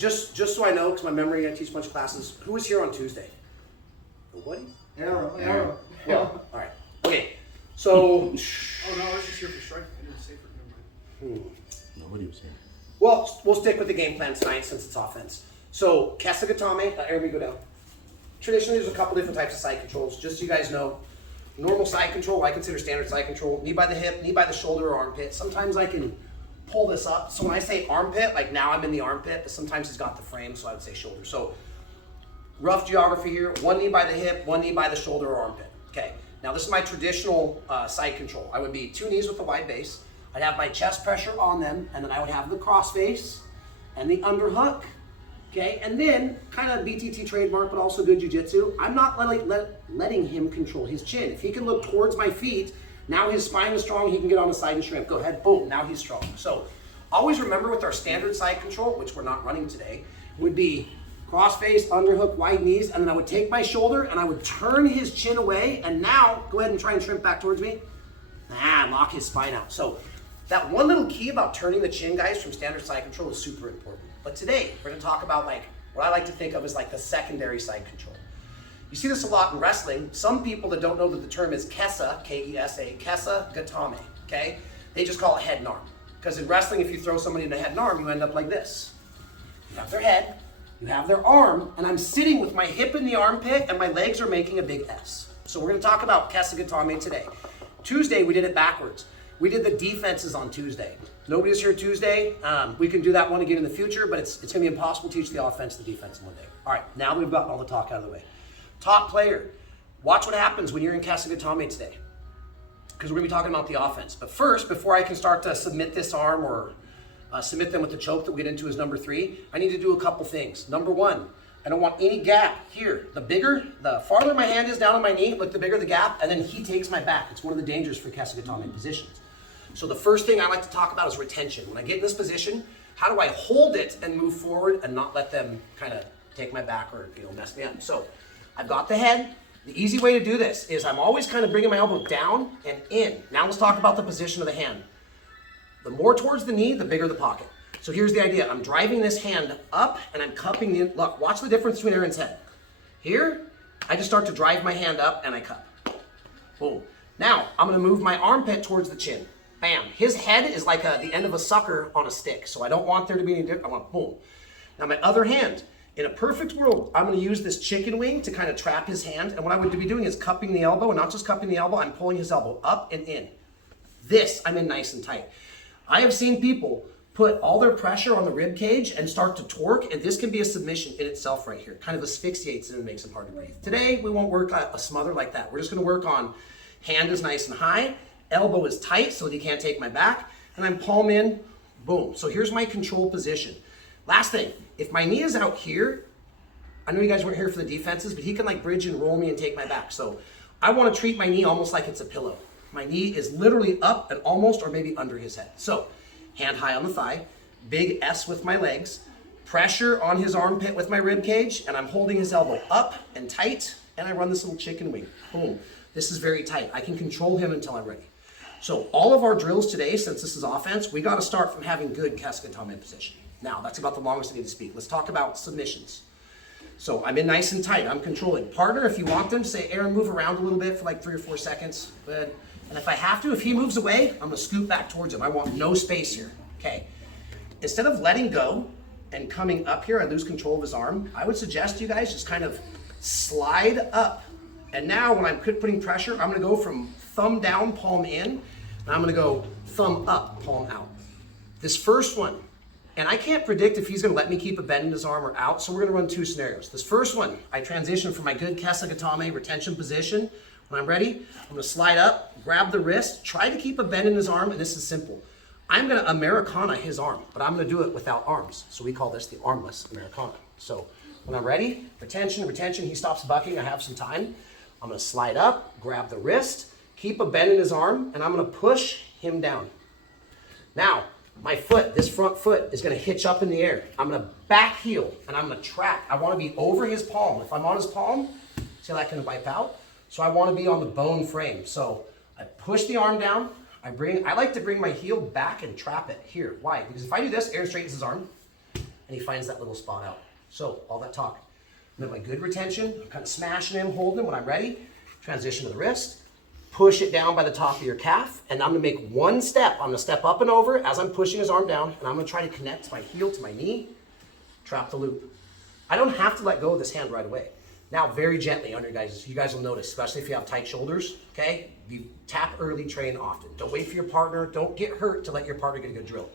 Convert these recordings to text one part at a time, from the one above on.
just so I know, because my memory, I teach a bunch of classes, who was here on Tuesday? Nobody? Arrow. Yeah. All right. Okay. So. Oh no, I was just here for striking. I didn't say for never mind. Nobody was here. Well, we'll stick with the game plan tonight since it's offense. So, Kesa Gatame, Aaron, we go down. Traditionally, there's a couple different types of side controls. Just so you guys know, normal side control, I consider standard side control, knee by the hip, knee by the shoulder or armpit. Sometimes I can pull this up. So when I say armpit, like now I'm in the armpit, but sometimes it's got the frame, so I would say shoulder. So rough geography here, one knee by the hip, one knee by the shoulder or armpit. Okay, now this is my traditional side control. I would be 2 knees with a wide base. I'd have my chest pressure on them, and then I would have the cross face and the underhook. Okay, and then kind of BTT trademark, but also good jiu-jitsu. I'm not letting him control his chin. If he can look towards my feet, now his spine is strong, he can get on the side and shrimp. Go ahead, boom, now he's strong. So always remember with our standard side control, which we're not running today, would be cross face, underhook, wide knees, and then I would take my shoulder and I would turn his chin away, and now go ahead and try and shrimp back towards me. Lock his spine out. So that one little key about turning the chin, guys, from standard side control is super important. But today, we're gonna talk about like what I like to think of as like the secondary side control. You see this a lot in wrestling. Some people that don't know that the term is Kesa, K-E-S-A, Kesa Gatame, okay? They just call it head and arm. Because in wrestling, if you throw somebody in the head and arm, you end up like this. You have their head, you have their arm, and I'm sitting with my hip in the armpit and my legs are making a big S. So we're gonna talk about Kesa Gatame today. Tuesday, we did it backwards. We did the defenses on Tuesday. Nobody's here Tuesday. We can do that one again in the future, but it's gonna be impossible to teach the offense and the defense in one day. All right, now we've gotten all the talk out of the way. Top player, watch what happens when you're in Kesa Gatame today, because we're gonna be talking about the offense. But first, before I can start to submit this arm or submit them with the choke that we get into as number 3, I need to do a couple things. Number 1, I don't want any gap here. The farther my hand is down on my knee, look, the bigger the gap, and then he takes my back. It's one of the dangers for Kesa Gatame positions. So the first thing I like to talk about is retention. When I get in this position, how do I hold it and move forward and not let them kind of take my back or mess me up? So I've got the head. The easy way to do this is I'm always kind of bringing my elbow down and in. Now let's talk about the position of the hand. The more towards the knee, the bigger the pocket. So here's the idea. I'm driving this hand up and I'm cupping the, look, watch the difference between Aaron's head. Here, I just start to drive my hand up and I cup. Boom. Now, I'm gonna move my armpit towards the chin. Bam. His head is like the end of a sucker on a stick. So I don't want there to be any difference. I want boom. Now my other hand, in a perfect world, I'm gonna use this chicken wing to kind of trap his hand. And what I would be doing is cupping the elbow, and not just cupping the elbow, I'm pulling his elbow up and in. This, I'm in nice and tight. I have seen people put all their pressure on the rib cage and start to torque, and this can be a submission in itself right here. Kind of asphyxiates it and makes it hard to breathe. Today, we won't work a smother like that. We're just gonna work on hand is nice and high, elbow is tight so that he can't take my back, and I'm palm in, boom. So here's my control position. Last thing, if my knee is out here, I know you guys weren't here for the defenses, but he can like bridge and roll me and take my back. So I wanna treat my knee almost like it's a pillow. My knee is literally up and almost or maybe under his head. So hand high on the thigh, big S with my legs, pressure on his armpit with my rib cage, and I'm holding his elbow up and tight, and I run this little chicken wing, boom. This is very tight. I can control him until I'm ready. So all of our drills today, since this is offense, we gotta start from having good Kesa Gatame position. Now, that's about the longest I need to speak. Let's talk about submissions. So I'm in nice and tight, I'm controlling. Partner, if you want them, say, Aaron, move around a little bit for like 3 or 4 seconds. Good. And if I have to, if he moves away, I'm gonna scoot back towards him. I want no space here, okay? Instead of letting go and coming up here, I lose control of his arm, I would suggest you guys just kind of slide up. And now when I'm putting pressure, I'm gonna go from thumb down, palm in, and I'm gonna go thumb up, palm out. This first one, and I can't predict if he's gonna let me keep a bend in his arm or out, so we're gonna run 2 scenarios. This first one, I transition from my good Kesa Gatame retention position. When I'm ready, I'm gonna slide up, grab the wrist, try to keep a bend in his arm, and this is simple. I'm gonna Americana his arm, but I'm gonna do it without arms. So we call this the Armless Americana. So when I'm ready, retention, he stops bucking, I have some time. I'm gonna slide up, grab the wrist, keep a bend in his arm, and I'm gonna push him down. Now, my foot, this front foot, is gonna hitch up in the air. I'm gonna back heel, and I'm gonna track. I wanna be over his palm. If I'm on his palm, see how that can wipe out? So I wanna be on the bone frame. So I push the arm down, I like to bring my heel back and trap it here. Why? Because if I do this, Aaron straightens his arm, and he finds that little spot out. So all that talk. I'm at my good retention, I'm kind of smashing him, holding him. When I'm ready, transition to the wrist, push it down by the top of your calf, and I'm gonna make one step. I'm gonna step up and over as I'm pushing his arm down, and I'm gonna try to connect my heel to my knee, trap the loop. I don't have to let go of this hand right away. Now, very gently on you guys will notice, especially if you have tight shoulders, okay? You tap early, train often. Don't wait for your partner. Don't get hurt to let your partner get a good drill.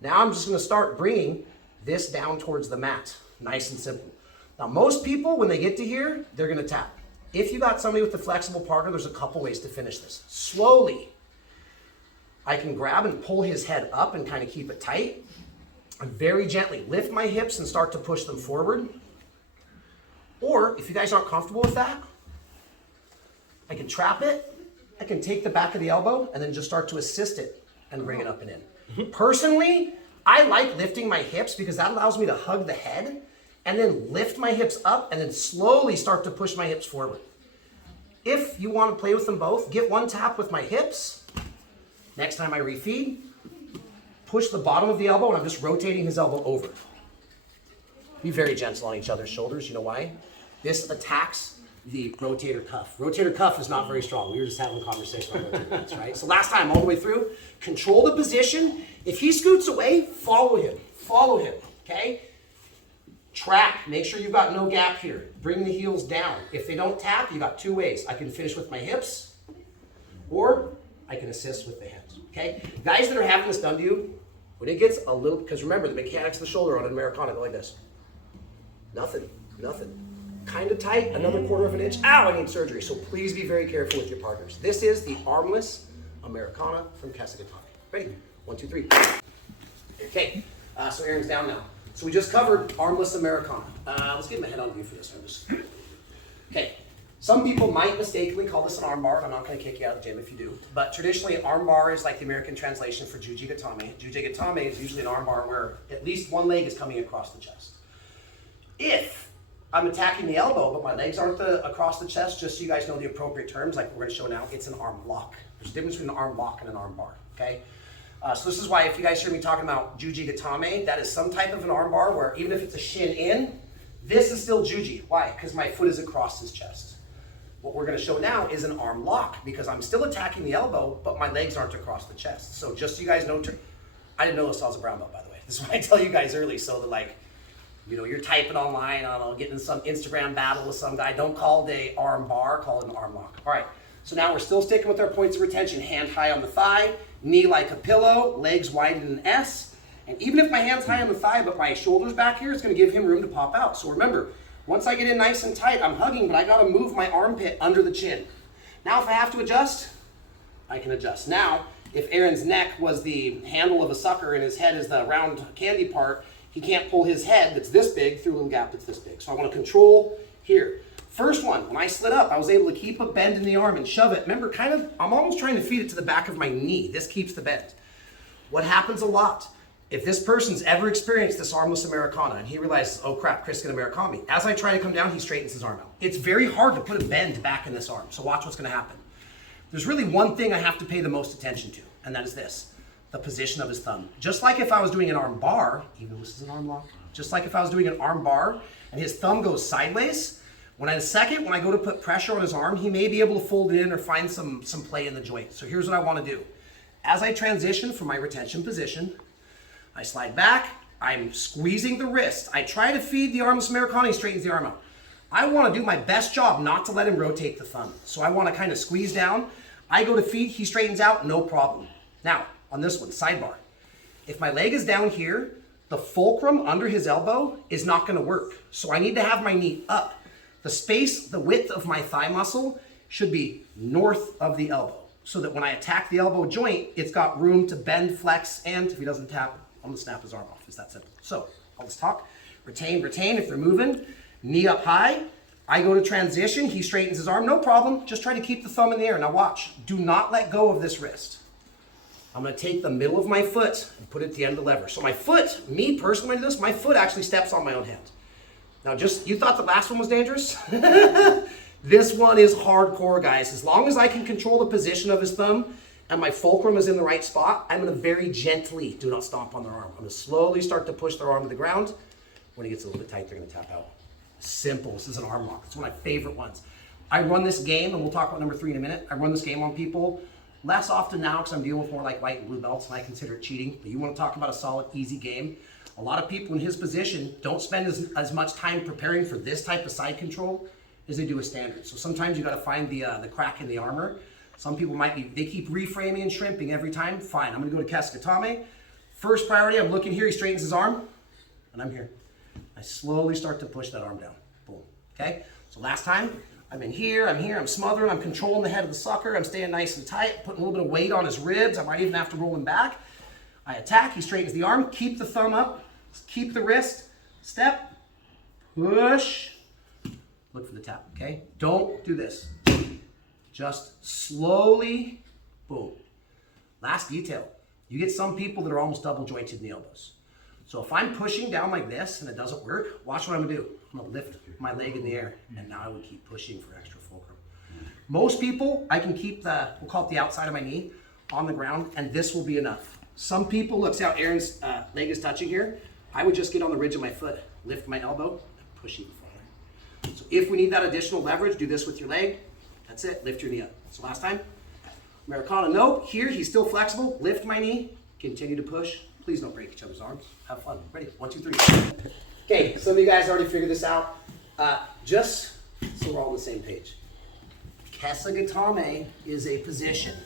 Now I'm just gonna start bringing this down towards the mat, nice and simple. Now, most people, when they get to here, they're gonna tap. If you got somebody with a flexible partner, there's a couple ways to finish this. Slowly, I can grab and pull his head up and kind of keep it tight. And very gently lift my hips and start to push them forward. Or if you guys aren't comfortable with that, I can trap it. I can take the back of the elbow and then just start to assist it and bring it up and in. Personally, I like lifting my hips because that allows me to hug the head and then lift my hips up and then slowly start to push my hips forward. If you want to play with them both, get one tap with my hips. Next time I refeed, push the bottom of the elbow and I'm just rotating his elbow over. Be very gentle on each other's shoulders. You know why? This attacks the rotator cuff. Rotator cuff is not very strong. We were just having a conversation on rotator cuffs, right? So last time, all the way through, control the position. If he scoots away, follow him, okay? Trap, make sure you've got no gap here. Bring the heels down. If they don't tap, you got two ways. I can finish with my hips, or I can assist with the hands, okay? Guys that are having this done to you, when it gets a little, because remember, the mechanics of the shoulder on an Americana go like this. Nothing. Kind of tight, another 1/4 of an inch. Ow, I need surgery. So please be very careful with your partners. This is the Armless Americana from Kesa Gatame. Ready? 1, 2, 3. Okay, so Aaron's down now. So we just covered Armless Americana. Let's get my head on view for this one. Okay, some people might mistakenly call this an arm bar, and I'm not going to kick you out of the gym if you do. But traditionally, an arm bar is like the American translation for Juji Gatame. Juji Gatame is usually an arm bar where at least one leg is coming across the chest. If I'm attacking the elbow, but my legs aren't across the chest, just so you guys know the appropriate terms, like we're going to show now, it's an arm lock. There's a difference between an arm lock and an arm bar, okay? So this is why if you guys hear me talking about Juji Gatame, that is some type of an arm bar where even if it's a shin in, this is still Juji. Why? Because my foot is across his chest. What we're going to show now is an arm lock because I'm still attacking the elbow, but my legs aren't across the chest. So just so you guys know, I didn't know this was a brown belt, by the way. This is why I tell you guys early so that like, you know, you're typing online, I don't know, getting in some Instagram battle with some guy. Don't call it an arm bar, call it an arm lock. All right, so now we're still sticking with our points of retention. Hand high on the thigh, knee like a pillow, legs wide in an S. And even if my hand's high on the thigh, but my shoulder's back here, it's gonna give him room to pop out. So remember, once I get in nice and tight, I'm hugging, but I gotta move my armpit under the chin. Now if I have to adjust, I can adjust. Now, if Aaron's neck was the handle of a sucker and his head is the round candy part, he can't pull his head that's this big through a little gap that's this big. So I want to control here. First one, when I slid up, I was able to keep a bend in the arm and shove it. Remember, I'm almost trying to feed it to the back of my knee. This keeps the bend. What happens a lot, if this person's ever experienced this Armless Americana and he realizes, oh crap, Chris is gonna Americana me. As I try to come down, he straightens his arm out. It's very hard to put a bend back in this arm. So watch what's gonna happen. There's really one thing I have to pay the most attention to, and that is this. The position of his thumb. Just like if I was doing an arm bar, even though this is an arm lock, just like if I was doing an arm bar and his thumb goes sideways, when I go to put pressure on his arm, he may be able to fold it in or find some play in the joint. So here's what I want to do. As I transition from my retention position, I slide back, I'm squeezing the wrist. I try to feed the Armless Americana, he straightens the arm out. I want to do my best job not to let him rotate the thumb. So I want to kind of squeeze down. I go to feed, he straightens out, no problem. Now, on this one, sidebar. If my leg is down here, the fulcrum under his elbow is not gonna work. So I need to have my knee up. The space, the width of my thigh muscle should be north of the elbow so that when I attack the elbow joint, it's got room to bend, flex, and if he doesn't tap, I'm gonna snap his arm off. It's that simple. So all this talk, retain, if they're moving, knee up high, I go to transition, he straightens his arm, no problem. Just try to keep the thumb in the air. Now watch, do not let go of this wrist. I'm gonna take the middle of my foot and put it at the end of the lever. So my foot, me personally, when I do this, my foot actually steps on my own hand. Now you thought the last one was dangerous? This one is hardcore, guys. As long as I can control the position of his thumb and my fulcrum is in the right spot, I'm gonna very gently, do not stomp on their arm. I'm gonna slowly start to push their arm to the ground When it gets a little bit tight, they're gonna tap out. Simple, this is an arm lock. It's one of my favorite ones. I run this game, and we'll talk about number 3 in a minute. I run this game on people less often now because I'm dealing with more like white and blue belts, and I consider it cheating. But you wanna talk about a solid, easy game. A lot of people in his position don't spend as much time preparing for this type of side control as they do a standard. So sometimes you gotta find the crack in the armor. Some people they keep reframing and shrimping every time. Fine, I'm gonna go to Kesa Gatame. First priority, I'm looking here, he straightens his arm, and I'm here. I slowly start to push that arm down. Boom, okay? So last time, I'm here, I'm smothering, I'm controlling the head of the sucker, I'm staying nice and tight, putting a little bit of weight on his ribs, I might even have to roll him back. I attack, he straightens the arm, keep the thumb up, keep the wrist, step, push, look for the tap, okay? Don't do this. Just slowly, boom. Last detail, you get some people that are almost double jointed in the elbows. So if I'm pushing down like this and it doesn't work, watch what I'm gonna do. I'm gonna lift my leg in the air, and now I would keep pushing for extra fulcrum. Most people, I can keep we'll call it the outside of my knee, on the ground, and this will be enough. Some people, look, see how Aaron's leg is touching here? I would just get on the ridge of my foot, lift my elbow, and push even farther. So if we need that additional leverage, do this with your leg. That's it, lift your knee up. So last time, Americana, no, here, he's still flexible, lift my knee, continue to push. Please don't break each other's arms. Have fun. Ready? 1, 2, 3. Okay, some of you guys already figured this out. Just so we're all on the same page. Kesa Gatame is a position.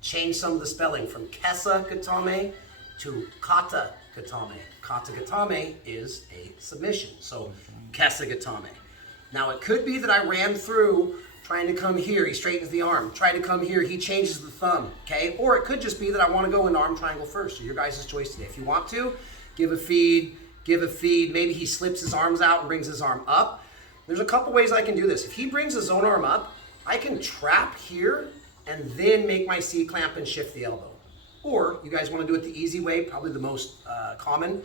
Change some of the spelling from Kesa Gatame to Kata Gatame. Kata Gatame is a submission. So Kesa Gatame. Now it could be that I ran through trying to come here, he straightens the arm. Try to come here, he changes the thumb, okay? Or it could just be that I want to go in arm triangle first. So your guys' choice today. If you want to, give a feed. Maybe he slips his arms out and brings his arm up. There's a couple ways I can do this. If he brings his own arm up, I can trap here and then make my C-clamp and shift the elbow. Or you guys want to do it the easy way, probably the most common,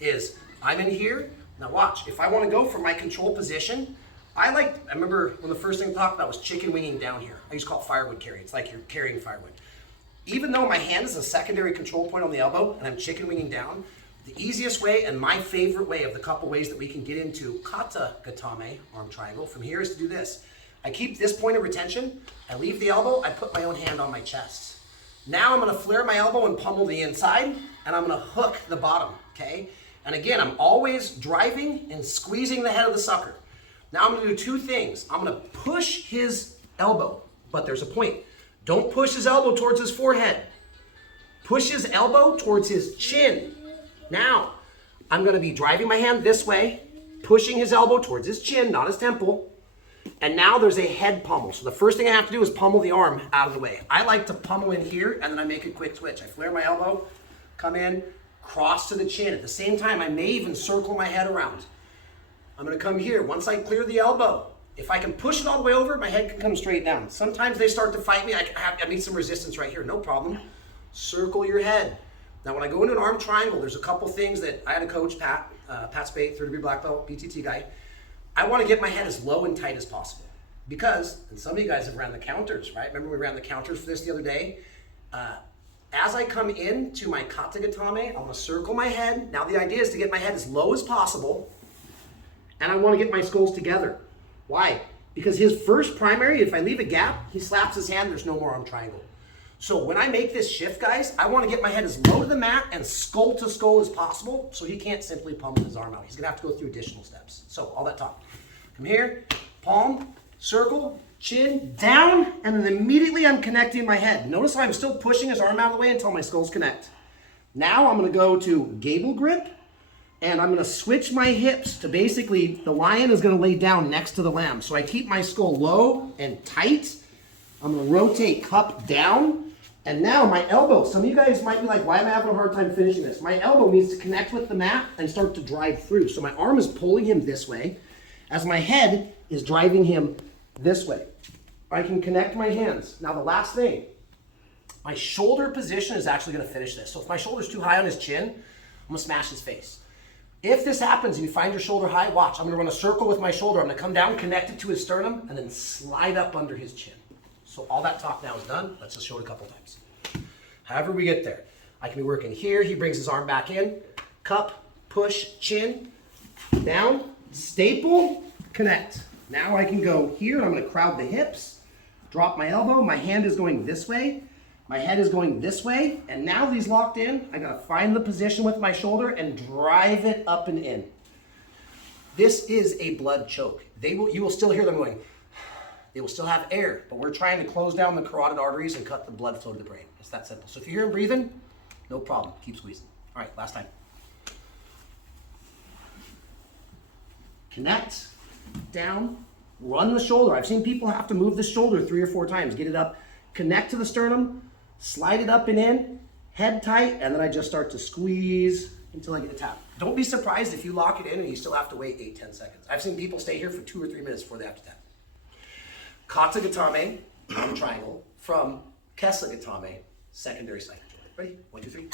is I'm in here. Now watch, if I want to go from my control position, I remember when the first thing I talked about was chicken winging down here. I used to call it firewood carry. It's like you're carrying firewood. Even though my hand is a secondary control point on the elbow and I'm chicken winging down, the easiest way and my favorite way of the couple ways that we can get into Kata Gatame, arm triangle, from here is to do this. I keep this point of retention, I leave the elbow, I put my own hand on my chest. Now I'm gonna flare my elbow and pummel the inside, and I'm gonna hook the bottom, okay? And again, I'm always driving and squeezing the head of the sucker. Now I'm gonna do 2 things. I'm gonna push his elbow, but there's a point. Don't push his elbow towards his forehead. Push his elbow towards his chin. Now, I'm gonna be driving my hand this way, pushing his elbow towards his chin, not his temple. And now there's a head pummel. So the first thing I have to do is pummel the arm out of the way. I like to pummel in here, and then I make a quick switch. I flare my elbow, come in, cross to the chin. At the same time, I may even circle my head around. I'm gonna come here. Once I clear the elbow, if I can push it all the way over, my head can come straight down. Sometimes they start to fight me. I need some resistance right here, no problem. Circle your head. Now when I go into an arm triangle, there's a couple things that I had a coach, Pat Spate, 3rd degree black belt, BTT guy. I wanna get my head as low and tight as possible. Because, and some of you guys have ran the counters, right? Remember we ran the counters for this the other day? As I come into my Kata Gatame, I'm gonna circle my head. Now the idea is to get my head as low as possible, and I wanna get my skulls together. Why? Because his first primary, if I leave a gap, he slaps his hand, there's no more arm triangle. So when I make this shift, guys, I wanna get my head as low to the mat and skull to skull as possible, so he can't simply pummel his arm out. He's gonna have to go through additional steps. So all that talk. Come here, palm, circle, chin, down, and then immediately I'm connecting my head. Notice how I'm still pushing his arm out of the way until my skulls connect. Now I'm gonna go to gable grip, and I'm gonna switch my hips to basically, the lion is gonna lay down next to the lamb. So I keep my skull low and tight. I'm gonna rotate cup down, and now my elbow, some of you guys might be like, why am I having a hard time finishing this? My elbow needs to connect with the mat and start to drive through. So my arm is pulling him this way, as my head is driving him this way. I can connect my hands. Now the last thing, my shoulder position is actually gonna finish this. So if my shoulder's too high on his chin, I'm gonna smash his face. If this happens and you find your shoulder high, watch, I'm gonna run a circle with my shoulder. I'm gonna come down, connect it to his sternum, and then slide up under his chin. So all that talk now is done. Let's just show it a couple times. However we get there. I can be working here, he brings his arm back in, cup, push, chin, down, staple, connect. Now I can go here, I'm gonna crowd the hips, drop my elbow, my hand is going this way, my head is going this way, and now these locked in, I gotta find the position with my shoulder and drive it up and in. This is a blood choke. You will still hear them going. They will still have air, but we're trying to close down the carotid arteries and cut the blood flow to the brain. It's that simple. So if you hear him breathing, no problem, keep squeezing. All right, last time. Connect, down, run the shoulder. I've seen people have to move the shoulder 3 or 4 times, get it up, connect to the sternum, slide it up and in, head tight, and then I just start to squeeze until I get a tap. Don't be surprised if you lock it in and you still have to wait 8-10 seconds. I've seen people stay here for 2 or 3 minutes before they have to tap. Kata Gatame on the triangle from Kesa Gatame, secondary side control. Ready? 1, 2, 3.